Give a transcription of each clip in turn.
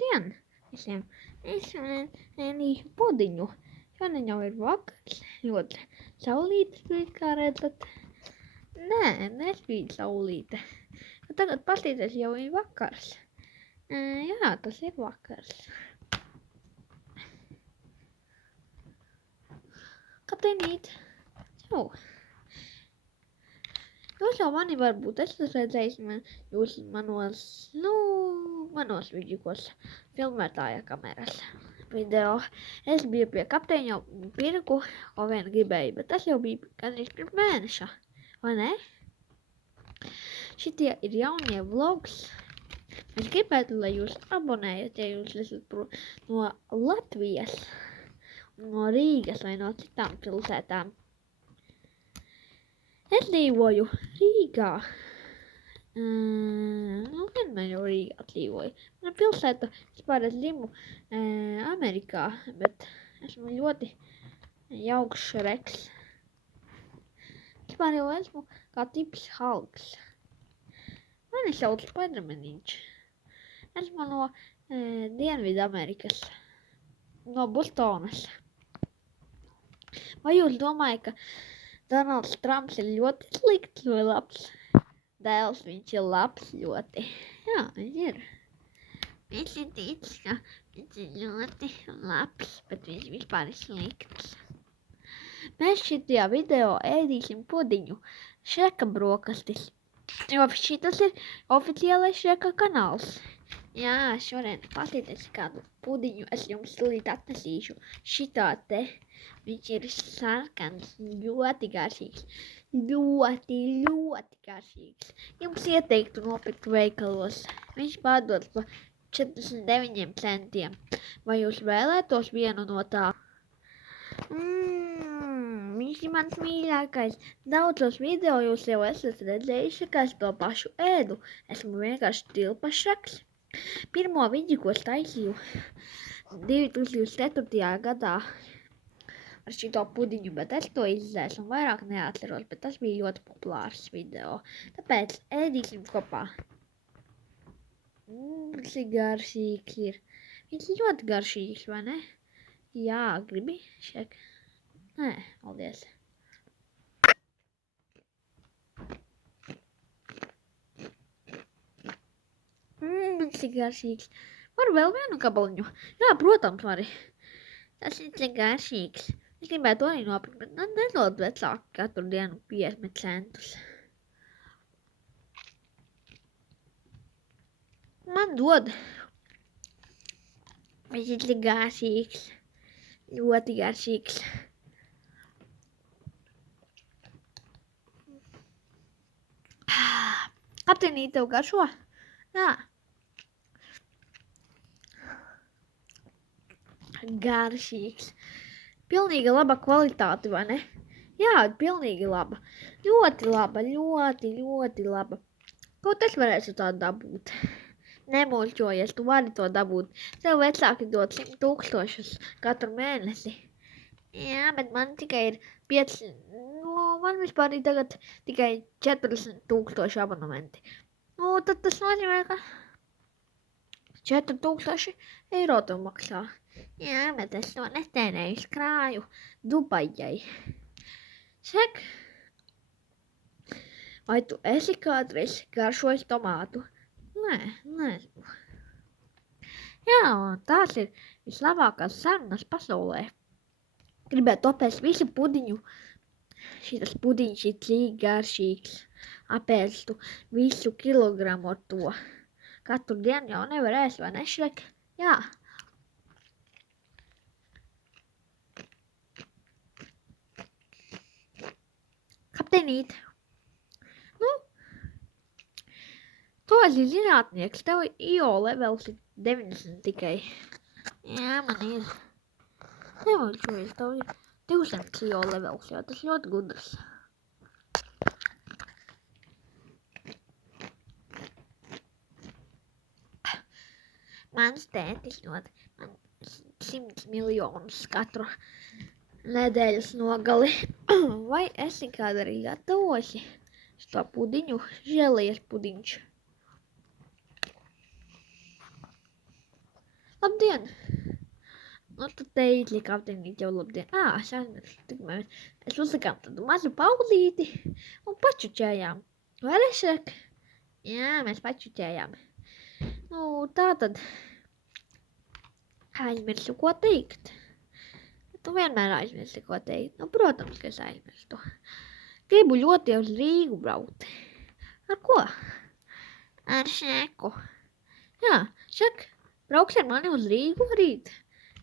Labdien visiem! Es šodien ēdīšu pudiņu. Šodien jau ir vakars, ļoti saulītes spīd, kā redzat. Nē, nespīd saulīte. Tagad paskatīties jau ir vakars. Jā, tas ir vakars. Kapteinīt! Čau! Jūs jau mani varbūt esat redzējis manos vidžikos filmētāja kameras video. Es biju pie kapteiņa jau pirku, ko vien gribēju, bet tas jau bija gandrīz pirms mēneša, vai ne? Šitie ir jaunie vlogs. Es gribētu, lai jūs abonējat, ja jūs esat no Latvijas, no Rīgas vai no citām pilsētām. Es dzīvoju Rīgā. Vienmēr jau Rīgā dzīvoju. Mana pilsēta, vispār es dzimu Amerikā, bet esmu ļoti jauks Šreks. Vispār jau esmu kā tips Halks. Mani sauc Spidermaniņš. Esmu no Dienvidu Amerikas, no Bostonas. Vai jūs domājat, ka Donalds Trumps ir ļoti slikts vai labs? Dēls, viņš ir labs ļoti. Jā, viņš ir. Visi tic, ka viņš ir ļoti labs, bet viņš vispār ir slikts. Mēs šitajā video ēdīsim pudiņu, Šreka brokastis, jo šitas ir oficiālais Šreka kanāls. Jā, šodien paskatīties kādu pudiņu es jums tūlīt atnesīšu. Šitā te, viņš ir sarkans, ļoti garšīgs. Ļoti garšīgs. Jums ieteiktu nopirkt veikalos. Viņš pārdodas pa 49 centiem. Vai jūs vēlētos vienu no tā? Viņš ir mans mīļākais. Daudzos video jūs jau esat redzējuši, ka es to pašu ēdu. Esmu vienkārši tilpa Šreks. Pirmo vidži, ko es taisīju 2004. gadā ar šito pudiņu, bet es to izdzēsu un vairāk neatceros, bet tas bija ļoti populārs video. Tāpēc ēdīsim kopā. Cik garšīgs ir. Viņš ir ļoti garšīgs, vai ne? Jā, gribi? Šek? Nē, paldies. Cik garšīgs. Varu vēl vienu gabaliņu? Jā, protams, vari. Tas ir cik garšīgs. Es gribētu arī nopirkt, bet nedod vecāki katru dienu 50 centus. Man dod. Viņš ir cik garšīgs. Ļoti garšīgs. Kapteinīt, tev garšo? Jā. Garšīgs. Pilnīgi laba kvalitāte, vai ne? Jā, pilnīgi laba. Ļoti laba, ļoti laba. Kaut es varēšu tā dabūt. Nemuļķojies, tu vari to dabūt. Tev vecāki dod 100 000 katru mēnesi. Jā, bet man tikai ir 5... man vispār ir tagad tikai 40 000 abonementi. Tad tas nozīmē, ka 4000 eiro tev maksā. Jā, bet es to netērēju, es krāju Dubajai. Šek, vai tu esi kādreiz garšojis tomātu? Nē, neesmu. Jā, un tās ir vislabākās sarunas pasaulē. Gribētu apēst visu pudiņu. Šitas pudiņš ir cik garšīgs. Apēstu visu kilogramu ar to. Katru dienu jau nevar ēst, vai ne, Šrek? Jā. Kapteinīt. Tu esi zinātnieks, tev IO levels ir 90 tikai. Jā, man ir. Nemuļķojies, tev ir 200 IO levels, jo tas ļoti gudrs. Mans tētis ļoti, man 100 miljonus katru nedēļas nogali. Vai esi kādreiz gatavosi šo pudiņu, žēlijas pudiņš? Labdien! Nu, tu teici, ka kapteinīt jau labdien. Šādi tikmēr es uzlikām tādu mazu paulīti un pačučējām. Varēšāk? Jā, mēs pačučējām. Nu, tā tad aizmirsu, ko teikt. Tu vienmēr aizmirsti, ko teikt. Nu, protams, ka es aizmirstu. Gribu ļoti uz Rīgu braukt. Ar ko? Ar Šeku. Jā, Šek, brauks ar mani uz Rīgu rīt.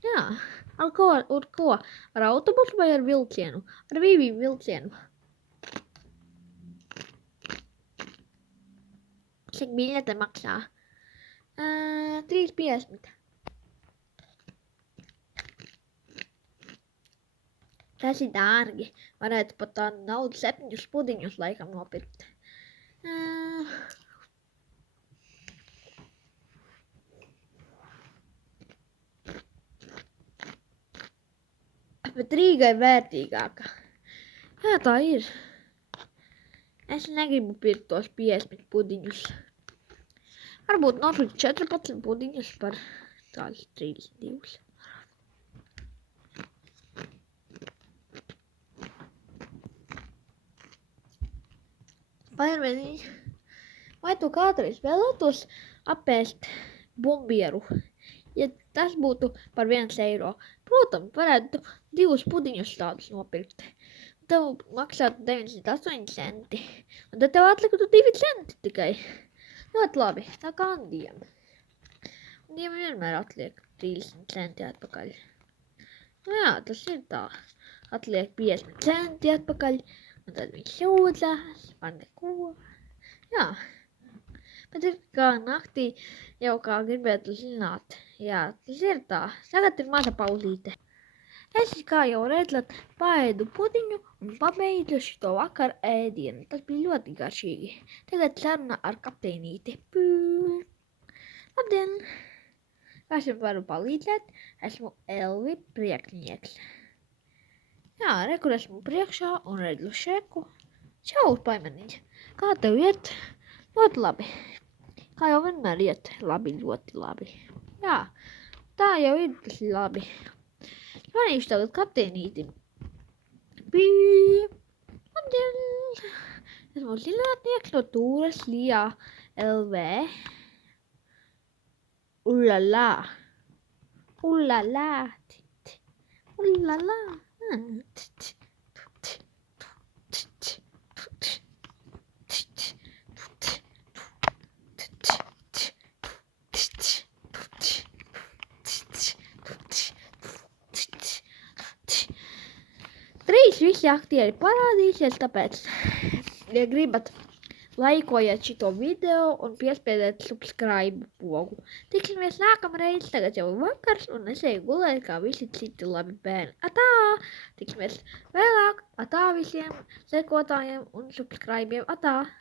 Jā, ar ko? Ar autobusu vai ar vilcienu? Ar Vīviju vilcienu. Cik biļete maksā? 3,50. Tas ir dārgi. Varētu pat tādu naudu 7 pudiņus laikam nopirkt. Bet Rīga ir vērtīgāka. Jā, tā ir. Es negribu pirkt tos 50 pudiņus. Varbūt nopirkt 14 pudiņus par tādus 32. Vai tu kādreiz vēlētos apēst bumbieru? Ja tas būtu par 1 eiro, protams, varētu 2 pudiņus tādus nopirkt. Tev maksātu 98 centi, un tad tev atliktu 2 centi tikai. Ļoti labi, tā kā Andiem. Andiem vienmēr atliek 30 centi atpakaļ. Nu jā, tas ir tā. Atliek 50 centi atpakaļ, un tad viņš sūdzās par neko. Jā, bet ir kā naktī jau kā gribētu zināt. Jā, tas ir tā. Tagad ir maza pauzīte. Es kā jau redzat, paēdu pudiņu un pabeidzu šito vakaru ēdienu. Tas bija ļoti garšīgi. Tagad saruna ar kapteinīti. Labdien! Kas jums varu palīdzēt? Esmu Elvi priekšnieks. Jā, re, kur esmu priekšā un redzu Šeku. Čau, paimaniņ! Kā tev iet? Ļoti labi. Kā jau vienmēr iet? Labi, ļoti labi. Jā, tā jau ir, tas ir labi. Zvanīšu tagad kapteinītim. Labdien! Esmu zinātnieks no Tūras Lijā LV. Ulala! Ulala! Ulala! Trīs visi aktieri parādīsies, tāpēc, ja gribat, laikojiet šito video un piespiediet subscribe pogu. Tiksimies nākamreiz, tagad jau vakars un es eju gulēt kā visi citi labi bērni. Atā! Tiksimies vēlāk, atā visiem sekotājiem un subscribiem, atā!